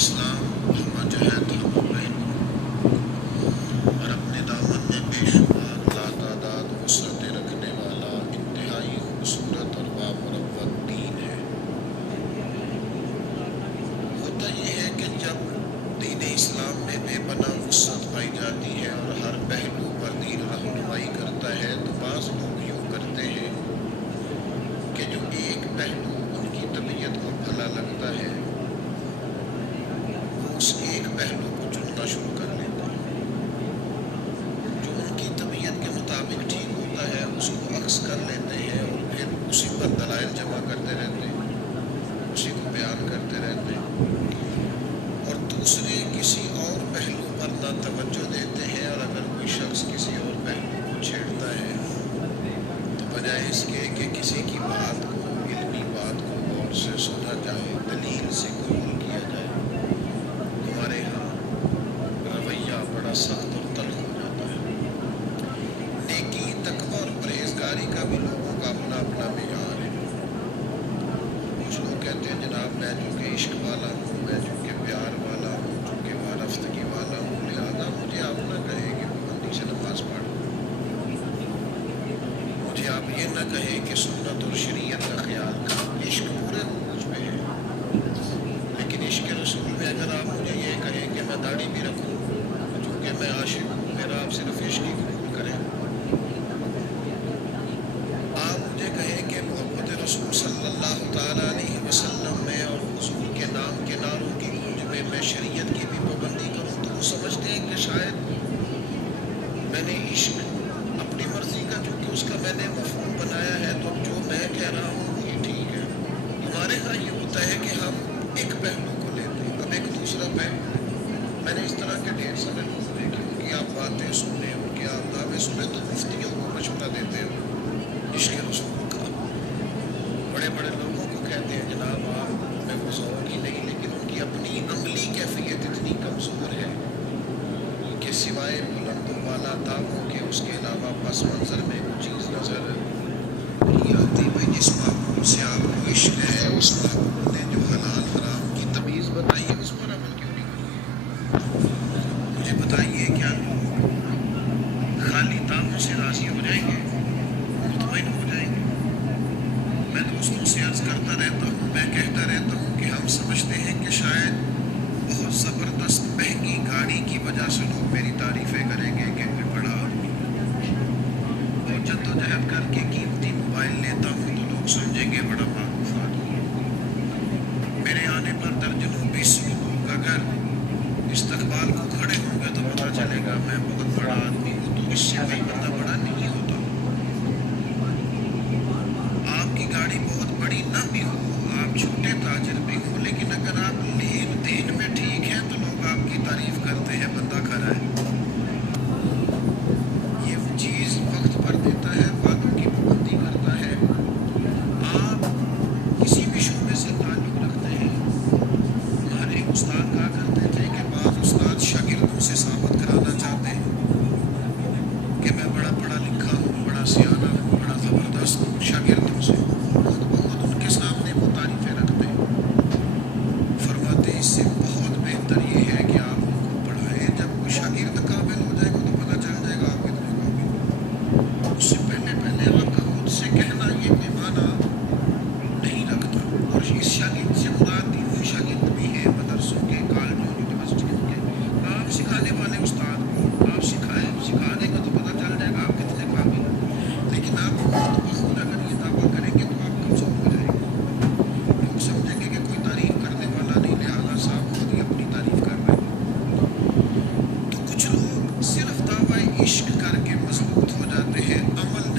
اسلام ہمہ جہت ہم بہن اور اپنے دامن میں بے شمار لاتعداد وسعتیں رکھنے والا انتہائی خوبصورت اور بامربت دین ہے۔ ہوتا یہ ہے کہ جب دین اسلام میں بے پناہ وسعت پائی جاتی ہے اور ہر پہلو پر دین رہنمائی کرتا ہے تو بعض لوگ یوں کرتے ہیں کہ جو ایک پہلو ان کی طبیعت کو بھلا لگتا ہے وہ اس ایک پہلو کو چننا شروع کر لیتے ہیں، جو ان کی طبیعت کے مطابق ٹھیک ہوتا ہے اس کو عکس کر لیتے ہیں اور پھر اسی پر دلائل جمع کرتے رہتے ہیں، اسی کو بیان کرتے رہتے ہیں اور دوسرے کسی اور پہلو پر نہ توجہ دیتے ہیں۔ اور اگر کوئی شخص کسی اور پہلو کو چھیڑتا ہے تو بجائے اس کے کہ کسی کی بات کو، علمی بات کو غور سے سنا جائے، دلیل سے قبول کیا جائے، ہمارے ہاں رویہ بڑا سخت اور تلخ ہو جاتا ہے۔ نیکی، تقوی اور پرہیزگاری کا بھی لوگوں کا اپنا اپنا معیار ہے۔ کچھ لوگ کہتے ہیں جناب میں چونکہ عشق والا ہوں، میں چونکہ پیار والا ہوں، چونکہ وارفتگی والا ہوں، لہذا مجھے آپ نہ کہیں کہ پابندی سے نماز پڑھ، مجھے آپ یہ نہ کہیں کہ سنت اور شریعت کا خیال کر، عشق پورے مجھ پہ ہے، لیکن عشق رسول میں اگر آپ مجھے یہ کہیں کہ میں داڑھی بھی رکھوں چونکہ میں عاشق ہوں، میرا آپ صرف عشق ہی قبول کریں، آپ مجھے کہیں کہ محبت رسول صلی اللہ تعالیٰ علیہ وسلم میں اور حضور کے نام کے نعروں کی گونج میں شریعت کی بھی پابندی کروں، تو وہ سمجھتے ہیں کہ شاید میں نے عشق اپنی مرضی کا چونکہ اس کا میں نے مفہوم بنایا ہے تو جو میں کہہ رہا ہوں وہی ٹھیک ہے۔ ہمارے ہاں یہ ہوتا ہے کہ ہم ایک پہلو کو لیتے ہیں، اب ایک دوسرا پہلو، میں نے اس طرح کے ڈھیر سارے لوگ دیکھے، ان کی آپ باتیں سنیں، ان کے آپ دعوے سنیں تو مفتیوں کو مشورہ دیتے ہیں عشق رسول کا، بڑے بڑے لوگوں کو کہتے ہیں جناب آپ میں وہ ذوق ہی نہیں، لیکن ان کی اپنی عملی کیفیت اتنی کمزور ہے کہ سوائے بلند و بالا دعووں کے اس کے علاوہ پس منظر میں وہ چیز نظر نہیں آتی۔ بھائی جس معبود سے آپ کو عشق ہے اس معبود نے جو حلال حرام کی تمیز بتائی ہے اس پر عمل کیوں نہیں کرتے؟ مجھے بتائیے کیا لوگ خالی دعووں سے راضی ہو جائیں گے، مطمئن ہو جائیں گے؟ میں دوستوں سے عرض کرتا رہتا ہوں، میں کہتا رہتا ہوں کہ ہم سمجھتے ہیں کہ شاید بہت زبردست مہنگی گاڑی کی وجہ سے لوگ میری تعریفیں کریں گے کہ میں بڑا آدمی ہوں، اور جدوجہد کر کے قیمتی موبائل لیتا ہوں تو لوگ سمجھیں گے بڑا معروف آدمی ہے، میرے آنے پر درجنوں بیسوں لوگ اگر استقبال کو کھڑے ہوں گے تو پتہ چلے گا میں بہت بڑا آدمی ہوں، تو اس سے کوئی بندہ بڑا نہیں ہوتا۔ آپ کی گاڑی بہت بڑی نہ بھی ہو، آپ چھوٹے تاجر بھی ہوں، لیکن اگر آپ لین دین میں ٹھیک ہیں تو لوگ آپ کی تعریف کرتے ہیں بندہ کھرا ہے۔ یہ چیز وقت پر دیتا ہے، وعدوں کی پابندی کرتا ہے۔ آپ کسی بھی شعبے سے تعلق رکھتے ہیں، ہمارے ایک استاد کہا کرتے تھے کہ بعض استاد شاگردوں سے ثابت کرانا چاہتے ہیں کہ میں بڑا پڑھا لکھا ہوں، بڑا سیانہ ہوں، بڑا زبردست ہوں، شاگردوں سے خود بخود ان کے سامنے وہ تعریفیں رکھتے ہیں۔ فرماتے اس سے بہت بہتر یہ ہے کہ آپ ان کو پڑھائیں، جب کوئی شاگرد قابل ہو جائے گا تو پتہ چل جائے گا آپ کتنے قابل ہیں، اس سے پہلے آپ کا خود سے کہنا یہ کوئی معنی نہیں رکھتا۔ اور اس شاگرد سے مراد دینی شاگرد بھی ہیں، مدرسوں کے، کالجوں، یونیورسٹیوں کے، آپ سکھانے والے استاد بھی، آپ سکھا دیں گے تو پتہ چل جائے گا آپ کتنے قابل ہیں، لیکن آپ خود بخود اگر یہ دعویٰ کریں گے تو آپ کمزور ہو جائیں گے، لوگ سمجھیں گے کہ کوئی تعریف کرنے والا نہیں، لہٰذا صاحب خود ہی اپنی تعریف کر رہے ہیں۔ تو کچھ لوگ صرف دعویٰ عشق کر کے مضبوط ہو جاتے ہیں، عمل